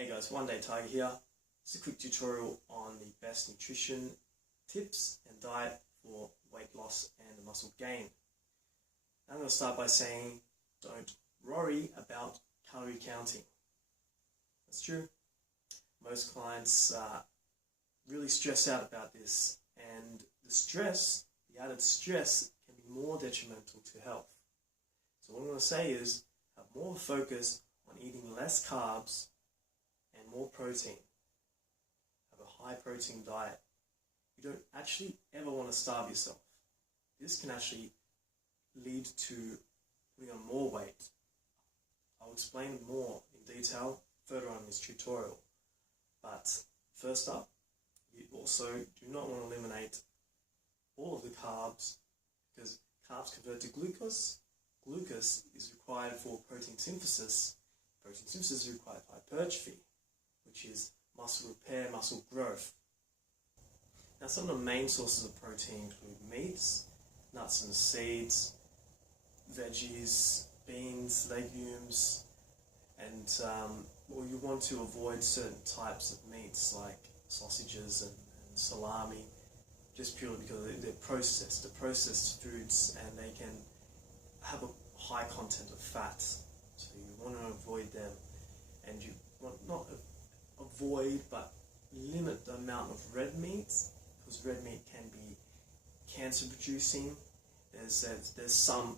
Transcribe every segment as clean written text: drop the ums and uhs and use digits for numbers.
Hey guys, One Day Tiger here. It's a quick tutorial on the best nutrition tips and diet for weight loss and muscle gain. I'm going to start by saying don't worry about calorie counting. That's true. Most clients really stress out about this, and the added stress can be more detrimental to health. So what I'm going to say is have more focus on eating less carbs and more protein. Have a high protein diet. You don't actually ever want to starve yourself. This can actually lead to putting on more weight. I'll explain more in detail further on in this tutorial. But first up, you also do not want to eliminate all of the carbs, because carbs convert to glucose. Glucose is required for protein synthesis. Protein synthesis is required for hypertrophy, which is muscle repair, muscle growth. Now, some of the main sources of protein include meats, nuts and seeds, veggies, beans, legumes, and you want to avoid certain types of meats like sausages and salami, just purely because they're processed foods, and they can have a high content of fat. So you want to avoid them, and you want not avoid but limit the amount of red meats, because red meat can be cancer producing. There's some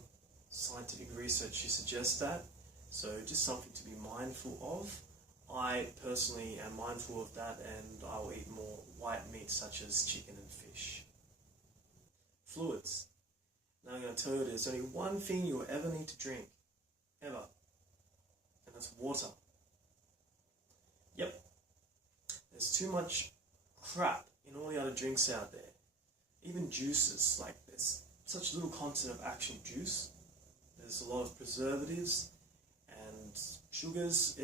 scientific research to suggest that, so just something to be mindful of. I personally am mindful of that, and I'll eat more white meat such as chicken and fish. Fluids. Now I'm going to tell you there's only one thing you'll ever need to drink, ever, and that's water. Yep. There's too much crap in all the other drinks out there. Even juices, like there's such little content of actual juice. There's a lot of preservatives and sugars.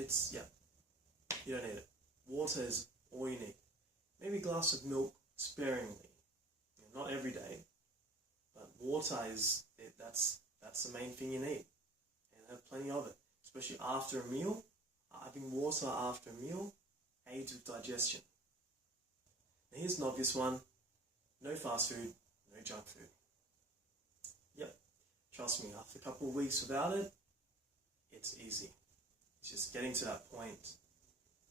You don't need it. Water is all you need. Maybe a glass of milk sparingly. Not every day, but water is that's the main thing you need, and have plenty of it, especially after a meal. Having water after a meal aids with digestion. Now here's an obvious one: no fast food, no junk food. Yep, trust me. After a couple of weeks without it, it's easy. It's just getting to that point.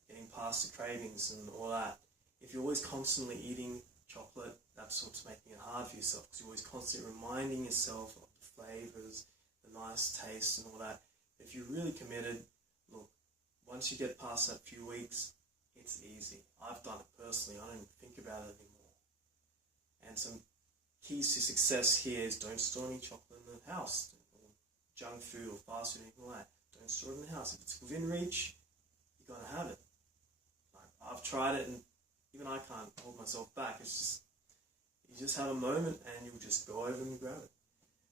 Getting past the cravings and all that. If you're always constantly eating chocolate, that's what's making it hard for yourself, because you're always constantly reminding yourself of the flavors, the nice taste and all that. If you're really committed, look, once you get past that few weeks, it's easy. I've done it personally. I don't even think about it anymore. And some keys to success here is don't store any chocolate in the house, or junk food or fast food, anything like that. Don't store it in the house. If it's within reach, you're going to have it. I've tried it, and even I can't hold myself back. It's just, you just have a moment and you'll just go over and grab it.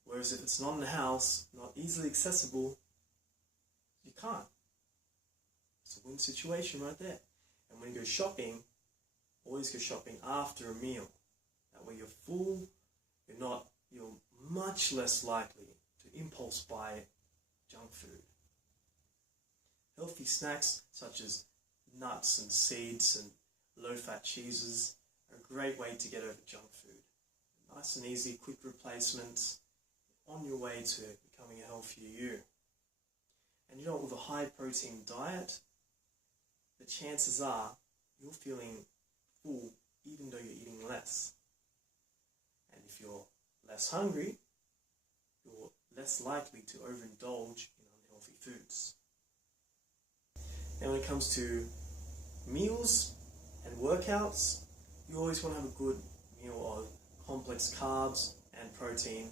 Whereas if it's not in the house, not easily accessible, you can't. It's a win situation right there. And when you go shopping, always go shopping after a meal. That way you're full, you're much less likely to impulse buy junk food. Healthy snacks such as nuts and seeds and low-fat cheeses are a great way to get over junk food. Nice and easy, quick replacement on your way to becoming a healthier you. And with a high-protein diet, the chances are you're feeling full even though you're eating less. And if you're less hungry, you're less likely to overindulge in unhealthy foods. And when it comes to meals and workouts, you always want to have a good meal of complex carbs and protein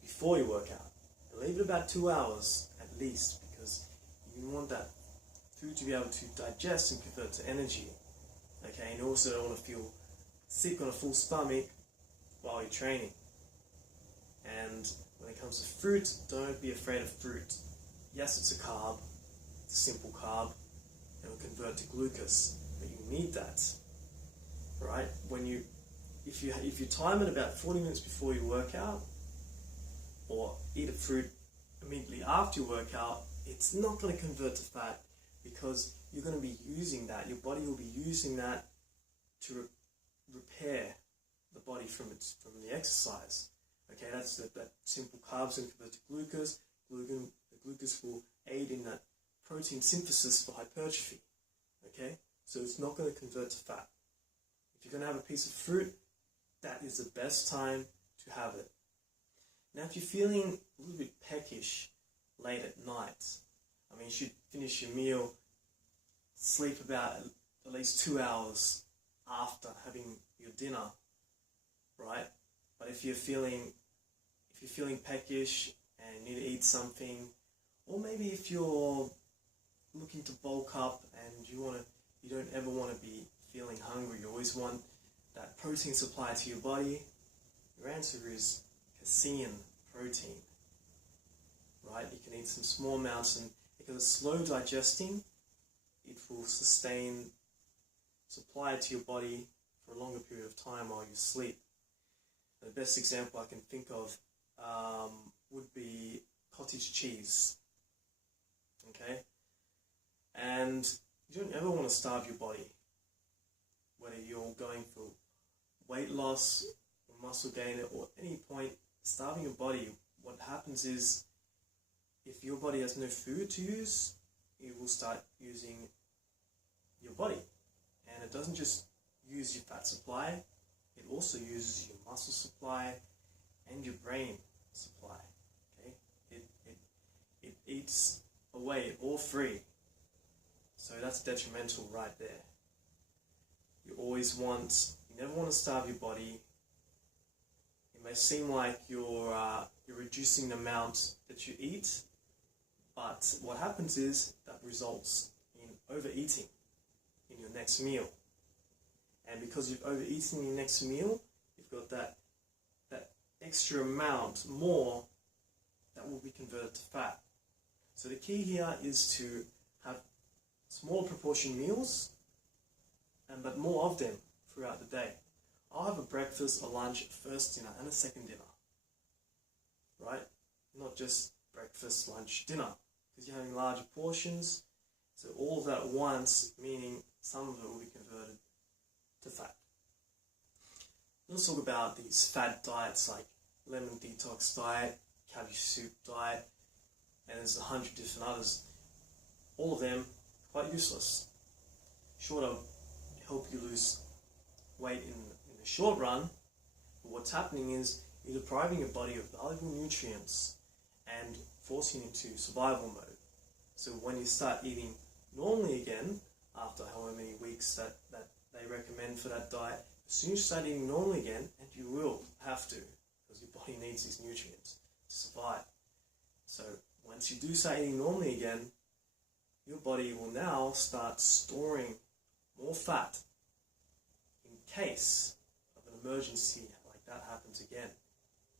before you work out. Leave it about 2 hours at least, because you want that food to be able to digest and convert to energy. Okay, and you also don't want to feel sick on a full stomach while you're training. And when it comes to fruit, don't be afraid of fruit. Yes, it's a carb. It's a simple carb. It will convert to glucose, but you need that, right? If you time it about 40 minutes before you work out, or eat a fruit immediately after you work out, it's not going to convert to fat, because you're going to be using that, your body will be using that to repair the body from the exercise. Okay, that's that simple carbs and convert to glucose. The glucose will aid in that protein synthesis for hypertrophy. Okay, so it's not going to convert to fat. If you're going to have a piece of fruit, that is the best time to have it. Now, if you're feeling a little bit peckish late at night, I mean, you should finish your meal, sleep about at least 2 hours after having your dinner, right? But if you're feeling peckish and you need to eat something, or maybe if you're looking to bulk up and you don't ever want to be feeling hungry, you always want that protein supply to your body, your answer is casein protein, right? You can eat some small amounts, and because it's slow digesting, it will sustain supply to your body for a longer period of time while you sleep. The best example I can think of would be cottage cheese, okay? And you don't ever want to starve your body, whether you're going for weight loss or muscle gain or any point. Starving your body, what happens is, if your body has no food to use, it will start using your body. And it doesn't just use your fat supply, it also uses your muscle supply and your brain supply. Okay? It eats away all three. So that's detrimental right there. You never want to starve your body. It may seem like you're reducing the amount that you eat, but what happens is that results in overeating in your next meal. And because you've overeaten in your next meal, you've got that extra amount more that will be converted to fat. So the key here is to have smaller proportion meals, but more of them throughout the day. I'll have a breakfast, a lunch, a first dinner, and a second dinner. Right? Not just breakfast, lunch, dinner. Because you're having larger portions. So all of that at once, meaning some of it will be converted to fat. Let's talk about these fat diets like lemon detox diet, cabbage soup diet, and there's 100 different others. All of them quite useless. Sure, they'll help you lose weight in the short run, but what's happening is you're depriving your body of valuable nutrients and forcing it into survival mode. So when you start eating normally again, after however many weeks that they recommend for that diet, as soon as you start eating normally again, and you will have to, because your body needs these nutrients to survive. So once you do start eating normally again, your body will now start storing more fat in case of an emergency like that happens again.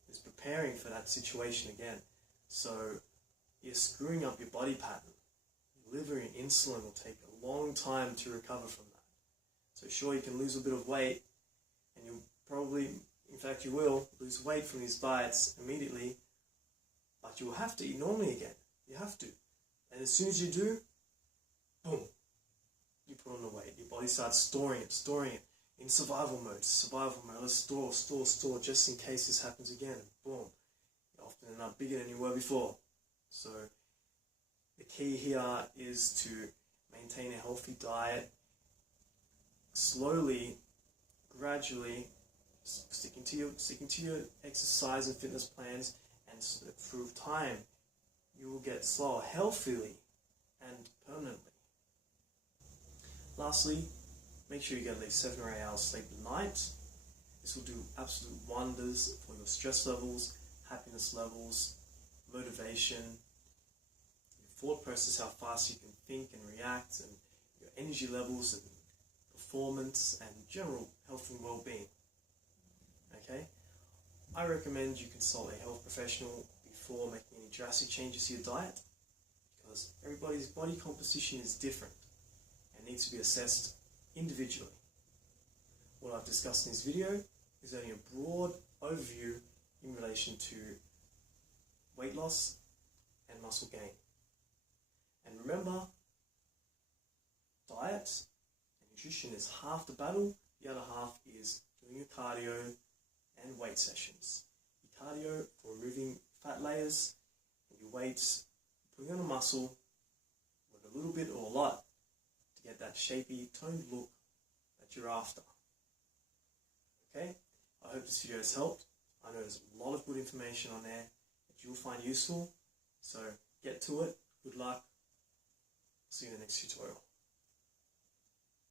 It's preparing for that situation again. So you're screwing up your body pattern. Your liver and insulin will take a long time to recover from that. So sure, you can lose a bit of weight, and you'll probably, in fact you will, lose weight from these diets immediately, but you will have to eat normally again. You have to. And as soon as you do, boom, you put on the weight. Your body starts storing it in survival mode. Let's store just in case this happens again. And boom, you often end up bigger than you were before. So the key here is to maintain a healthy diet, slowly, gradually, sticking to your exercise and fitness plans, and through time, you will get slower, healthily and permanently. Lastly, make sure you get at least 7 or 8 hours sleep a night. This will do absolute wonders for your stress levels, happiness levels, motivation, your thought process, how fast you can think and react, and your energy levels and performance and general health and well-being. Okay? I recommend you consult a health professional before making any drastic changes to your diet, because everybody's body composition is different and needs to be assessed individually. What I've discussed in this video is only a broad overview in relation to weight loss and muscle gain. And remember, diet and nutrition is half the battle. The other half is doing your cardio and weight sessions. Your cardio for removing fat layers, and your weights putting on a muscle with a little bit or a lot to get that shapy, toned look that you're after. Okay? I hope this video has helped. I know there's a lot of good information on there that you'll find useful. So get to it. Good luck. See you in the next tutorial.